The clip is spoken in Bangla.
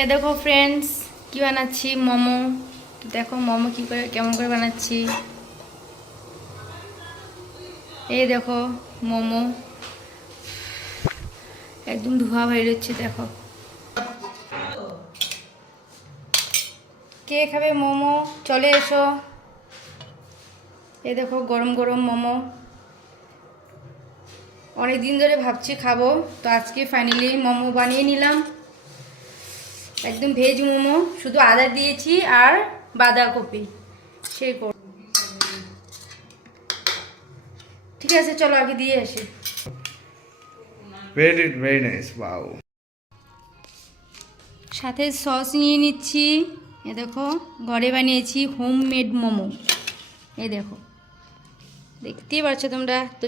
এ দেখো ফ্রেন্ডস কি বানাচ্ছি মোমো। দেখো মোমো কি করে কেমন করে বানাচ্ছি। এই দেখো মোমো একদম ধোয়া বের হচ্ছে। দেখো কে খাবে মোমো, চলে এসো। এই দেখো গরম গরম মোমো। অনেক দিন ধরে ভাবছি খাবো, তো আজকে ফাইনালি মোমো বানিয়ে নিলাম। একদম ভেজ মোমো, শুধু আদা দিয়েছি আর বাঁধাকপি। সেই ঠিক আছে, চলো আগে দিয়ে আসি। Very nice. Wow. সাথে সস নিয়ে নিচ্ছি। এ দেখো ঘরে বানিয়েছি হোমমেড মোমো। এই দেখো, দেখতেই পাচ্ছ তোমরা। তো